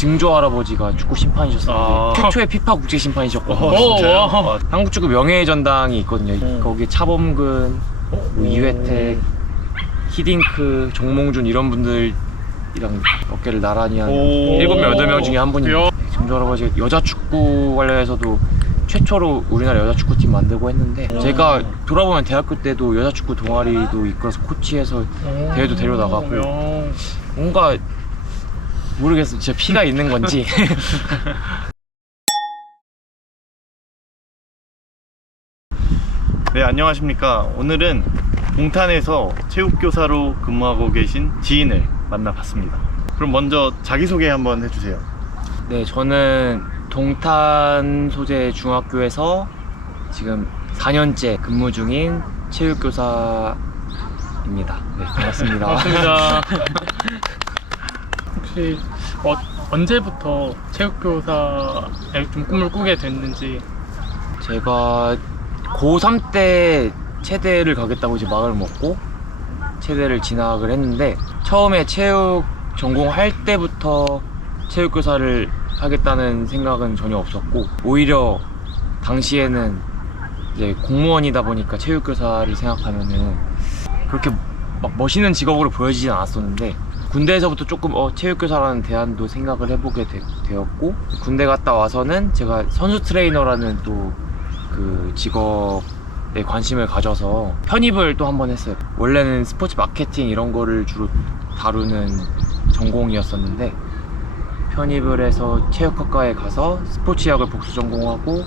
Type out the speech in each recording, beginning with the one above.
증조 할아버지가 축구 심판이셨었는데 최초의 피파 국제 심판이셨거든요. 진짜요? 한국 축구 명예의 전당이 있거든요. 거기에 차범근, 뭐 이회택, 히딩크, 정몽준 이런 분들이랑 어깨를 나란히 한 7명, 8명 중에 한 분입니다. 증조 할아버지가 여자 축구 관련해서도 최초로 우리나라 여자 축구팀 만들고 했는데, 제가 돌아보면 대학교 때도 여자 축구 동아리도 이끌어서 코치해서 대회도 데려나가고, 뭔가 모르겠어요. 진짜 피가 있는 건지. 네, 안녕하십니까. 오늘은 동탄에서 체육교사로 근무하고 계신 지인을 만나봤습니다. 그럼 먼저 자기소개 한번 해주세요. 네, 저는 동탄 소재 중학교에서 지금 4년째 근무 중인 체육교사입니다. 네, 반갑습니다. 반갑습니다. 혹시 언제부터 체육교사에 좀 꿈을 꾸게 됐는지? 제가 고3 때 체대를 가겠다고 이제 마음을 먹고 체대를 진학을 했는데, 처음에 체육 전공할 때부터 체육교사를 하겠다는 생각은 전혀 없었고, 오히려 당시에는 이제 공무원이다 보니까 체육교사를 생각하면은 그렇게 막 멋있는 직업으로 보여지진 않았었는데, 군대에서부터 조금 체육교사라는 대안도 생각을 해보게 되었고, 군대 갔다 와서는 제가 선수 트레이너라는 또 그 직업에 관심을 가져서 편입을 또 한 번 했어요. 원래는 스포츠 마케팅 이런 거를 주로 다루는 전공이었었는데, 편입을 해서 체육학과에 가서 스포츠학을 복수 전공하고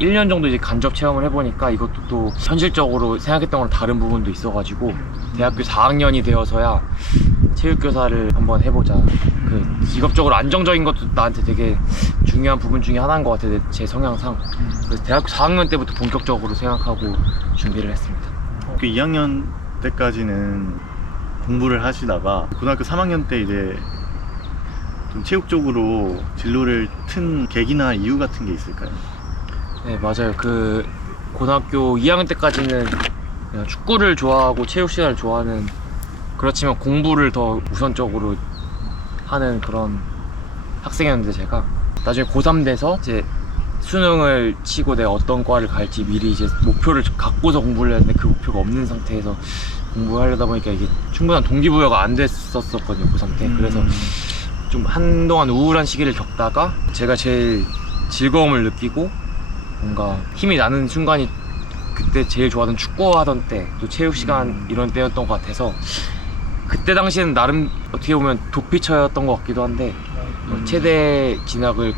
1년 정도 이제 간접 체험을 해보니까 이것도 또 현실적으로 생각했던 거랑 다른 부분도 있어가지고, 대학교 4학년이 되어서야 체육교사를 한번 해보자. 그 직업적으로 안정적인 것도 나한테 되게 중요한 부분 중에 하나인 것 같아요, 제 성향상. 그래서 대학교 4학년 때부터 본격적으로 생각하고 준비를 했습니다. 그 2학년 때까지는 공부를 하시다가 고등학교 3학년 때 이제 좀 체육 쪽으로 진로를 튼 계기나 이유 같은 게 있을까요? 네, 맞아요. 그 고등학교 2학년 때까지는 그냥 축구를 좋아하고 체육 시간을 좋아하는, 그렇지만 공부를 더 우선적으로 하는 그런 학생이었는데, 제가 나중에 고3 돼서 이제 수능을 치고 내가 어떤 과를 갈지 미리 이제 목표를 갖고서 공부를 했는데, 그 목표가 없는 상태에서 공부하려다 보니까 이게 충분한 동기부여가 안 됐었거든요, 고3 때. 그래서 좀 한동안 우울한 시기를 겪다가 제가 제일 즐거움을 느끼고 뭔가 힘이 나는 순간이 그때 제일 좋아하던 축구 하던 때, 또 체육 시간 이런 때였던 것 같아서, 그때 당시에는 나름 어떻게 보면 도피처였던 것 같기도 한데, 체대 진학을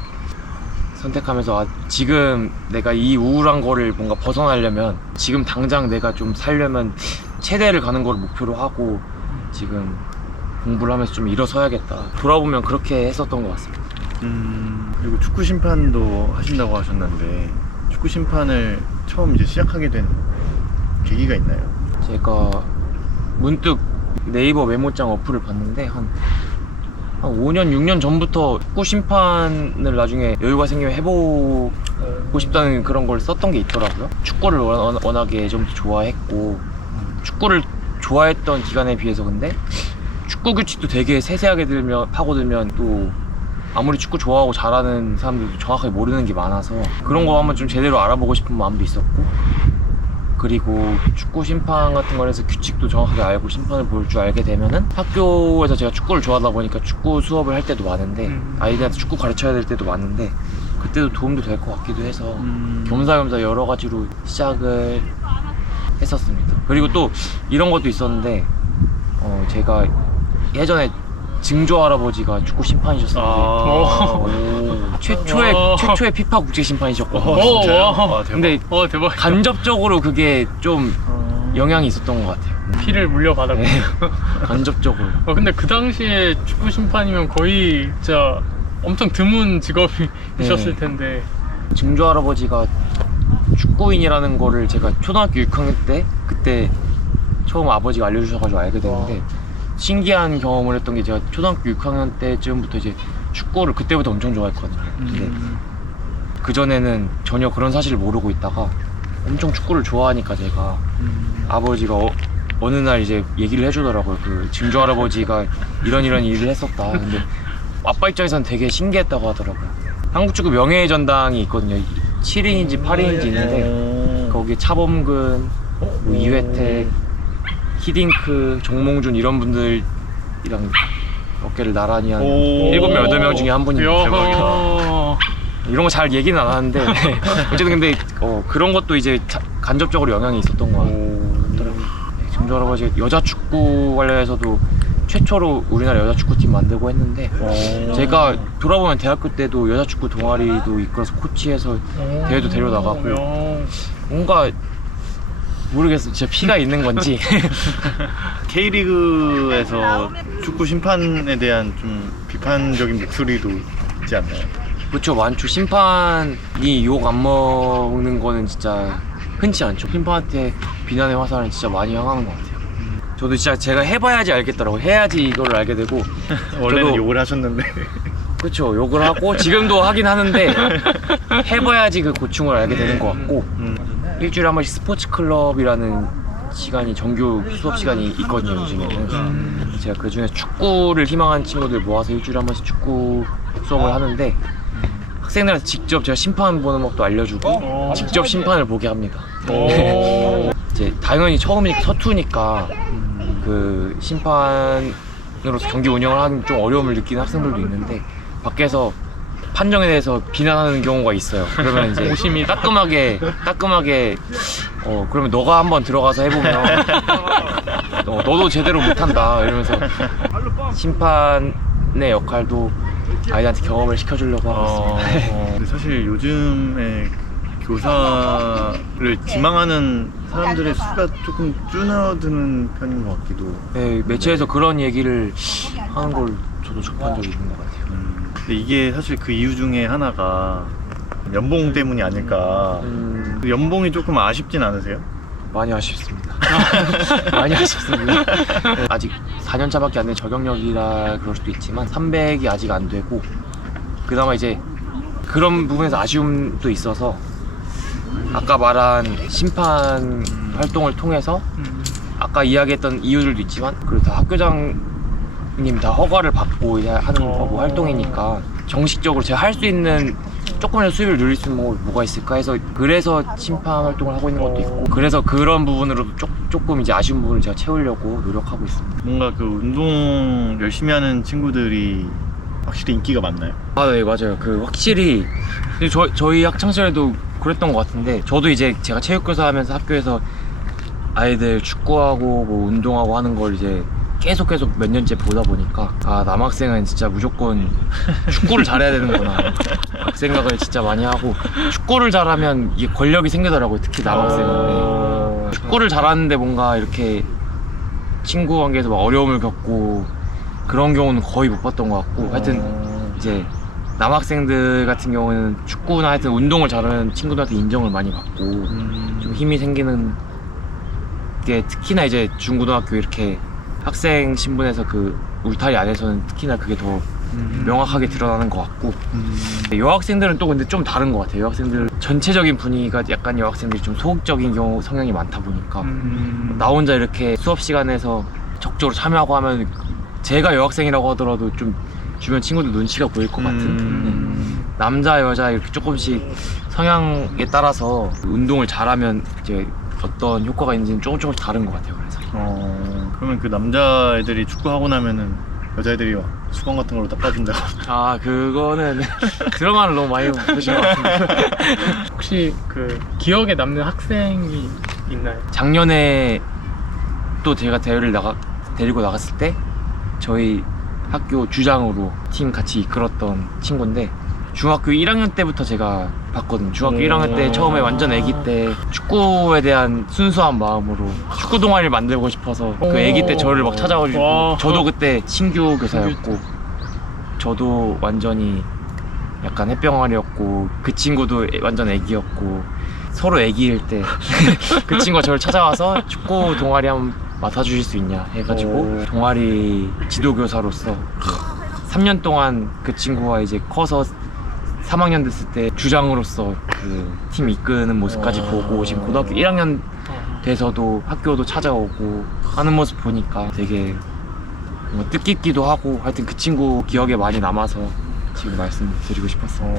선택하면서 지금 내가 이 우울한 거를 뭔가 벗어나려면, 지금 당장 내가 좀 살려면 체대를 가는 걸 목표로 하고 지금 공부를 하면서 좀 일어서야겠다. 돌아보면 그렇게 했었던 것 같습니다. 그리고 축구 심판도 하신다고 하셨는데, 축구 심판을 처음 이제 시작하게 된 계기가 있나요? 제가 문득 네이버 메모장 어플을 봤는데, 한 5년, 6년 전부터 축구 심판을 나중에 여유가 생기면 해보고 싶다는 그런 걸 썼던 게 있더라고요. 축구를 워낙에 예전부터 좋아했고, 축구를 좋아했던 기간에 비해서 근데 축구 규칙도 되게 세세하게 파고들면 또 아무리 축구 좋아하고 잘하는 사람들도 정확하게 모르는 게 많아서, 그런 거 한번 좀 제대로 알아보고 싶은 마음도 있었고, 그리고 축구 심판 같은 거에서 규칙도 정확하게 알고 심판을 볼 줄 알게 되면은, 학교에서 제가 축구를 좋아하다 보니까 축구 수업을 할 때도 많은데, 아이들한테 축구 가르쳐야 될 때도 많은데, 그때도 도움도 될 것 같기도 해서 겸사겸사 여러 가지로 시작을 했었습니다. 그리고 또 이런 것도 있었는데, 제가 예전에 증조 할아버지가 축구 심판이셨었는데, 최초의 피파 국제 심판이셨거든요. 진짜요? 근데 대박. 간접적으로 그게 좀 영향이 있었던 것 같아요. 피를 물려받았고. 네. 간접적으로. 근데 그 당시에 축구 심판이면 거의 진짜 엄청 드문 직업이셨을 텐데. 증조 할아버지가 축구인이라는 거를 제가 초등학교 6학년 때 그때 처음 아버지가 알려주셔가지고 알게 됐는데, 신기한 경험을 했던 게, 제가 초등학교 6학년 때쯤부터 이제 축구를 그때부터 엄청 좋아했거든요. 근데 그전에는 전혀 그런 사실을 모르고 있다가 엄청 축구를 좋아하니까 제가 아버지가 어느 날 이제 얘기를 해주더라고요. 그 증조 할아버지가 이런 일을 했었다. 근데 아빠 입장에서는 되게 신기했다고 하더라고요. 한국축구 명예의 전당이 있거든요. 7인인지 8인인지 있는데 거기에 차범근, 뭐 이회택, 히딩크, 정몽준 이런 분들이랑 어깨를 나란히 한 7명, 8명 중에 한 분이 대박이다. 이런 거 잘 얘기는 안 하는데 어쨌든 근데 그런 것도 이제 간접적으로 영향이 있었던 것 같더라고요. 증조 할아버지 여자 축구 관련해서도 최초로 우리나라 여자 축구팀 만들고 했는데 제가 돌아보면 대학교 때도 여자 축구 동아리도 이끌어서 코치해서 대회도 데려나가고 뭔가 모르겠어요. 진짜 피가 있는 건지. K리그에서 축구 심판에 대한 좀 비판적인 목소리도 있지 않나요? 그렇죠. 많죠. 심판이 욕 안 먹는 거는 진짜 흔치 않죠. 심판한테 비난의 화살은 진짜 많이 향하는 것 같아요. 저도 진짜 제가 해봐야지 알겠더라고요. 해야지 이걸 알게 되고 원래는 저도- 욕을 하셨는데 그렇죠. 욕을 하고 지금도 하긴 하는데 해봐야지 그 고충을 알게 되는 것 같고 일주일에 한 번씩 스포츠 클럽이라는 시간이 정규 수업 시간이 있거든요. 요즘에는 제가 그 중에 축구를 희망하는 친구들 모아서 일주일에 한 번씩 축구 수업을 하는데 학생들한테 직접 제가 심판 보는 법도 알려주고 직접 심판을 보게 합니다. 이제 당연히 처음이니까 서투니까 그 심판으로서 경기 운영을 하는 좀 어려움을 느끼는 학생들도 있는데 밖에서 판정에 대해서 비난하는 경우가 있어요. 그러면 이제 오심이 따끔하게 그러면 너가 한번 들어가서 해보면 너도 제대로 못한다 이러면서 심판의 역할도 아이들한테 경험을 시켜주려고 하고 있습니다. 근데 사실 요즘에 교사를 지망하는 사람들의 수가 조금 줄어드는 편인 것 같기도. 네, 매체에서 그런 얘기를 하는 걸 저도 접한 적이 있는 것 같아요. 근데 이게 사실 그 이유 중에 하나가 연봉 때문이 아닐까. 그 연봉이 조금 아쉽진 않으세요? 많이 아쉽습니다. 많이 아쉽습니다. 네, 아직 4년차밖에 안 된 적용력이라 그럴 수도 있지만 300이 아직 안 되고 그나마 이제 그런 부분에서 아쉬움도 있어서 아까 말한 심판 활동을 통해서 아까 이야기했던 이유들도 있지만 그리고 다 학교장님 다 허가를 받고 이제 하는 거고 활동이니까 정식적으로 제가 할 수 있는 조금이라도 수입을 누릴 수 있는 뭐 뭐가 있을까 해서 그래서 심판 활동을 하고 있는 것도 있고 그래서 그런 부분으로도 조금 이제 아쉬운 부분을 제가 채우려고 노력하고 있습니다. 뭔가 그 운동 열심히 하는 친구들이 확실히 인기가 많나요? 아, 네, 맞아요. 그 확실히 저희 학창 시절에도 그랬던 것 같은데 저도 이제 제가 체육교사 하면서 학교에서 아이들 축구하고 뭐 운동하고 하는 걸 이제 계속 몇 년째 보다 보니까 아, 남학생은 진짜 무조건 축구를 잘해야 되는구나 그 생각을 진짜 많이 하고 축구를 잘하면 이게 권력이 생기더라고요. 특히 남학생은. 네. 축구를 잘하는데 뭔가 이렇게 친구 관계에서 막 어려움을 겪고 그런 경우는 거의 못 봤던 것 같고 하여튼 이제 남학생들 같은 경우는 축구나 하여튼 운동을 잘하는 친구들한테 인정을 많이 받고 좀 힘이 생기는 게 특히나 이제 중고등학교 이렇게 학생 신분에서 그 울타리 안에서는 특히나 그게 더 명확하게 드러나는 것 같고 여학생들은 또 근데 좀 다른 것 같아요. 여학생들 전체적인 분위기가 약간 여학생들이 좀 소극적인 경우 성향이 많다 보니까 나 혼자 이렇게 수업 시간에서 적극적으로 참여하고 하면 제가 여학생이라고 하더라도 좀 주변 친구들 눈치가 보일 것 같은 남자 여자 이렇게 조금씩 성향에 따라서 운동을 잘하면 이제 어떤 효과가 있는지는 조금씩 다른 것 같아요. 그래서 그러면 그 남자애들이 축구하고 나면은 여자애들이 수건 같은 걸로 닦아준다고. 아, 그거는 드라마를 너무 많이 보신 것 같은데 혹시 그 기억에 남는 학생이 있나요? 작년에 또 제가 대회를 데리고 나갔을 때 저희 학교 주장으로 팀 같이 이끌었던 친구인데 중학교 1학년 때부터 제가 봤거든요. 중학교 1학년 때 처음에 완전 아기 때 축구에 대한 순수한 마음으로 축구 동아리를 만들고 싶어서 그 아기 때 저를 막 찾아가지고 와. 저도 그때 신규 교사였고 저도 완전히 약간 햇병아리였고 그 친구도 완전 아기였고 서로 아기일 때 그 친구가 저를 찾아와서 축구 동아리 한번 맡아주실 수 있냐 해가지고 동아리 지도교사로서 3년 동안 그 친구가 이제 커서 3학년 됐을 때 주장으로서 그 팀 이끄는 모습까지 보고 지금 고등학교 1학년 돼서도 학교도 찾아오고 하는 모습 보니까 되게 뭔가 뜻깊기도 하고 하여튼 그 친구 기억에 많이 남아서 지금 말씀드리고 싶었어요.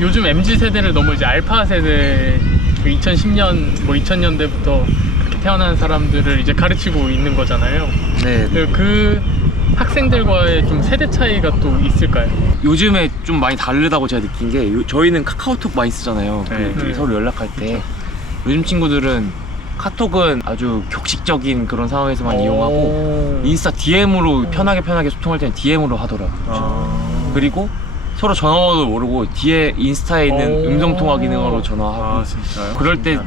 요즘 MZ 세대를 넘어 이제 알파 세대 2010년 뭐 2000년대부터 그렇게 태어난 사람들을 이제 가르치고 있는 거잖아요. 네. 그 학생들과의 좀 세대 차이가 또 있을까요? 요즘에 좀 많이 다르다고 제가 느낀 게 저희는 카카오톡 많이 쓰잖아요. 네. 서로 연락할 때 요즘 친구들은 카톡은 아주 격식적인 그런 상황에서만 이용하고 인스타 DM으로 편하게 소통할 때는 DM으로 하더라고요. 그리고 서로 전화번호도 모르고 뒤에 인스타에 있는 음성통화 기능으로 전화하고 진짜요? 그럴 때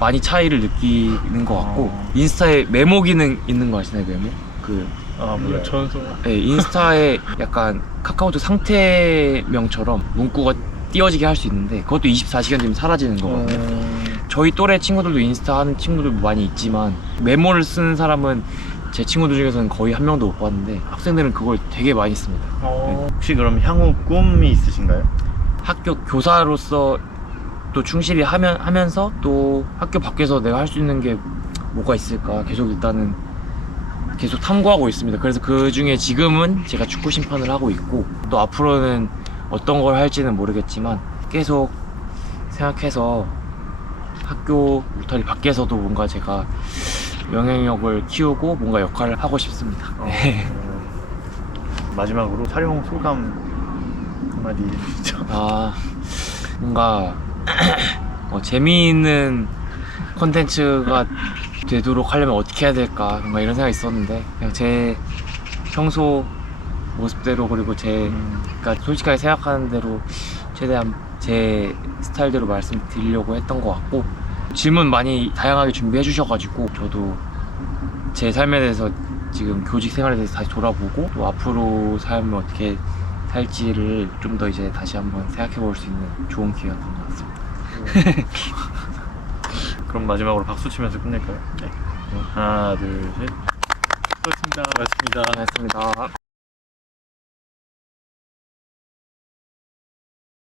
많이 차이를 느끼는 것 같고 인스타에 메모 기능 있는 거 아시나요? 메모? 몰라요. 전소. 네, 인스타에 약간 카카오톡 상태명처럼 문구가 띄워지게 할 수 있는데 그것도 24시간 되면 사라지는 거거든요. 저희 또래 친구들도 인스타 하는 친구들도 많이 있지만 메모를 쓰는 사람은 제 친구들 중에서는 거의 한 명도 못 봤는데 학생들은 그걸 되게 많이 씁니다. 혹시 그럼 향후 꿈이 있으신가요? 학교 교사로서 또 충실히 하면서 또 학교 밖에서 내가 할 수 있는 게 뭐가 있을까 계속 일단은 계속 탐구하고 있습니다. 그래서 그 중에 지금은 제가 축구 심판을 하고 있고 또 앞으로는 어떤 걸 할지는 모르겠지만 계속 생각해서 학교 울타리 밖에서도 뭔가 제가 영향력을 키우고 뭔가 역할을 하고 싶습니다. 네. 마지막으로 촬영 소감 한마디 해주시죠. 뭔가 재미있는 콘텐츠가 되도록 하려면 어떻게 해야 될까 뭔가 이런 생각이 있었는데 그냥 제 평소 모습대로 그리고 제가 솔직하게 생각하는 대로 최대한 제 스타일대로 말씀드리려고 했던 것 같고 질문 많이 다양하게 준비해 주셔가지고 저도 제 삶에 대해서 지금 교직 생활에 대해서 다시 돌아보고 또 앞으로 삶을 어떻게 살지를 좀 더 이제 다시 한번 생각해 볼 수 있는 좋은 기회였던 것 같습니다. 그럼 마지막으로 박수 치면서 끝낼까요? 네. 하나, 둘, 셋. 그렇습니다. 고맙습니다. 고맙습니다.